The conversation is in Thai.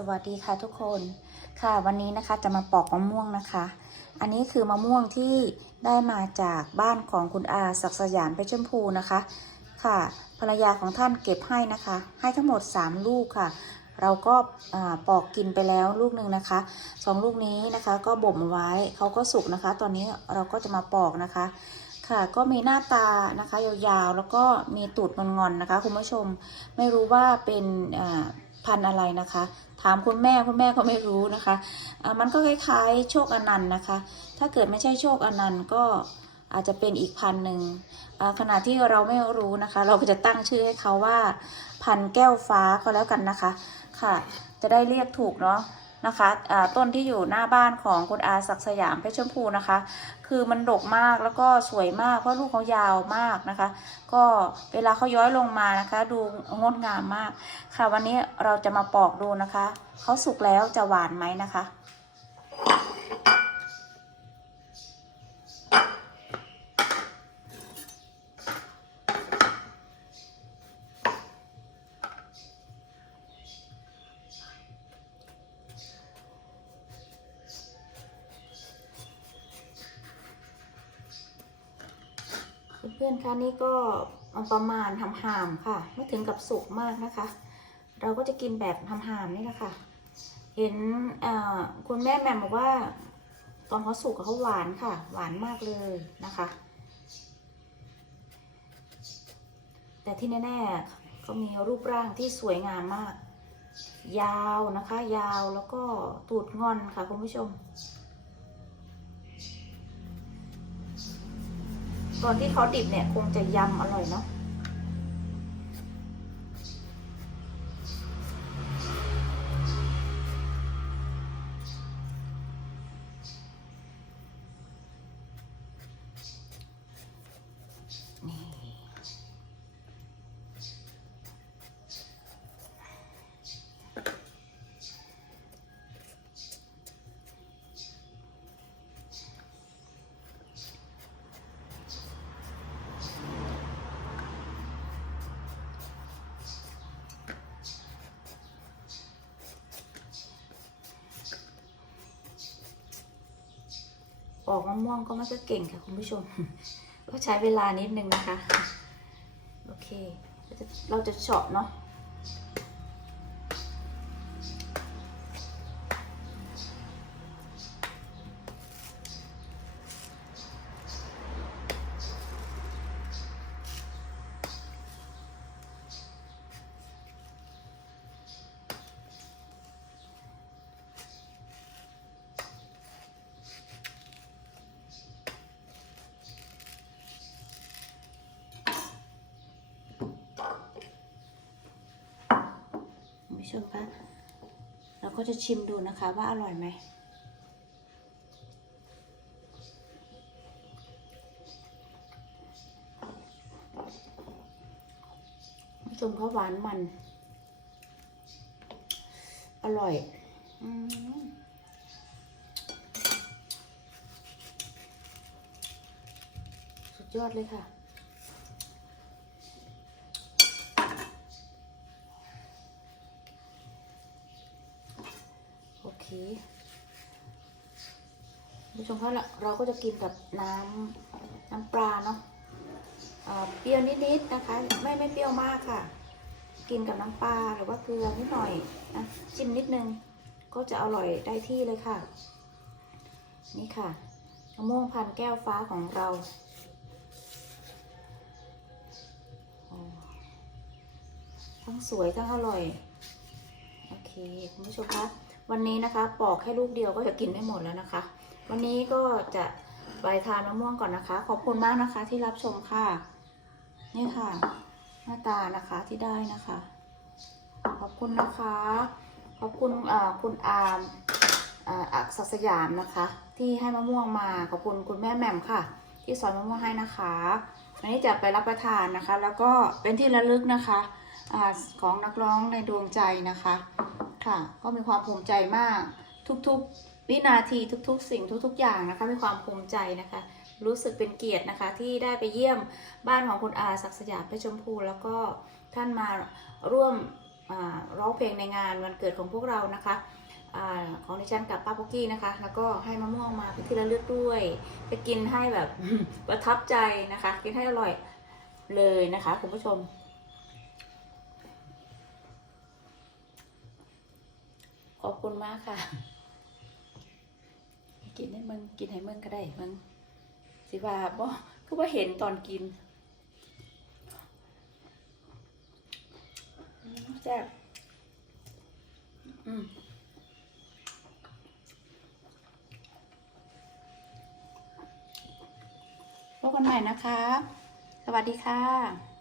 สวัสดีค่ะทุกคนค่ะวันนี้นะคะจะมาปอกมะม่วงนะคะ อันนี้คือมะม่วงที่ได้มาจากบ้านของคุณอาศักดิ์สยามเพชรชมพูนะคะ ค่ะ ภรรยาของท่านเก็บให้นะคะ ให้ทั้งหมด 3 ลูกค่ะ เราก็ปอกกินไปแล้วลูกหนึ่งนะคะสองลูกนี้นะคะก็บ่มไว้เขาก็สุกนะคะ ตอนนี้เราก็จะมาปอกนะคะค่ะก็มีหน้าตานะคะยาวๆ แล้วก็มีตูดงอนๆนะคะคุณผู้ชมไม่รู้ว่าเป็นอ่า พันธุ์อะไรนะคะ ถามคุณแม่คุณแม่ก็ไม่รู้นะคะมันก็คล้ายๆ โชคอนันต์นะคะ ถ้าเกิดไม่ใช่โชคอนันต์ก็อาจจะเป็นอีกพันธุ์หนึ่งขณะที่เราไม่รู้นะคะ เราก็จะตั้งชื่อให้เขาว่า พันธุ์แก้วฟ้าก็แล้วกันนะคะ ค่ะ จะได้เรียกถูกเนาะ นะคะต้นที่อยู่หน้าบ้านของคุณอาศักดิ์สยามเพชรชมพูนะคะ คือมันดกมากแล้วก็สวยมากเพราะลูกเขายาวมากนะคะ ก็เวลาเขาย้อยลงมานะคะ ดูงดงามมาก ค่ะวันนี้เราจะมาปอกดูนะคะเขาสุกแล้วจะหวานไหมนะคะ เพื่อนคะนี่ก็ประมาณทำหามค่ะ ไม่ถึงกับสุกมากนะคะ เราก็จะกินแบบทำหามนี่แหละค่ะ เห็นคุณแม่แหม่มบอกว่า ตอนเขาสุกเขาหวานค่ะ หวานมากเลยนะคะ แต่ที่แน่ๆเขามีรูปร่างที่สวยงามมาก ยาวนะคะ ยาวแล้วก็ตูดงอนค่ะคุณผู้ชม ตอนที่เขาดิบเนี่ยคงจะยำอร่อยเนาะ ปอกมะม่วงก็ไม่ก็เก่งค่ะคุณผู้ชม ก็ใช้เวลานิดนึงนะคะ โอเค เราจะเราจะเฉาะเนาะ คุณ ผู้ชมคะเราก็จะชิมดูนะคะว่าอร่อยไหมคุณผู้ชมเขาหวานมัน อร่อยอสุดยอดเลยค่ะ โอเคคุณ ผู้ชมคะเราเราก็จะกินกับน้ำน้ำปลาเนาะเปรี้ยวนิดๆนะคะ ไม่ไม่เปรี้ยวมากค่ะ กินกับน้ำปลาหรือว่าเกลือนิดหน่อยนะจิ้มนิดนึงก็จะอร่อยได้ที่เลยค่ะ นี่ค่ะมะม่วงพันแก้วฟ้าของเราทั้งสวยทั้งอร่อย โอเค คุณผู้ชมคะ วันนี้นะคะ ปอกแค่ลูกเดียวก็จะกินไม่หมดแล้วนะคะ วันนี้ก็จะไปทานมะม่วงก่อนนะคะ ขอบคุณมากนะคะที่รับชมค่ะ นี่ค่ะ หน้าตานะคะที่ได้นะคะ ขอบคุณนะคะ ขอบคุณคุณอามอ่าอักษรสยามนะคะ ที่ให้มะม่วงมาขอบคุณคุณแม่แหม่มค่ะ ที่สอนมะม่วงให้นะคะวันนี้จะไปรับประทานนะคะ แล้วก็เป็นที่ระลึกนะคะอของนักร้องในดวงใจนะคะ ค่ะ ก็มีความภูมิใจมาก ทุกๆ วินาทีทุก ๆ สิ่งทุก ๆ อย่างนะคะมีความภูมิใจนะคะ รู้สึกเป็นเกียรตินะคะ ที่ได้ไปเยี่ยมบ้านของคุณอาศักดิ์สยามเพชรชมพู แล้วก็ท่านมาร่วมร้องเพลงในงานวันเกิดของพวกเรานะคะอของดิฉันกับป้าปุกกี้นะคะ แล้วก็ให้มะม่วงมาเป็นที่ระลึกด้วย ไปกินให้แบบประทับใจนะคะ กินให้อร่อยเลยนะคะคุณผู้ชม ข อบคุณมากค่ะ กินให้มึงกินให้มึงก็ได้มึงสิว่าบ่คือว่าเห็นตอนกินแซ่บอืมพบกันใหม่นะคะ สวัสดีค่ะ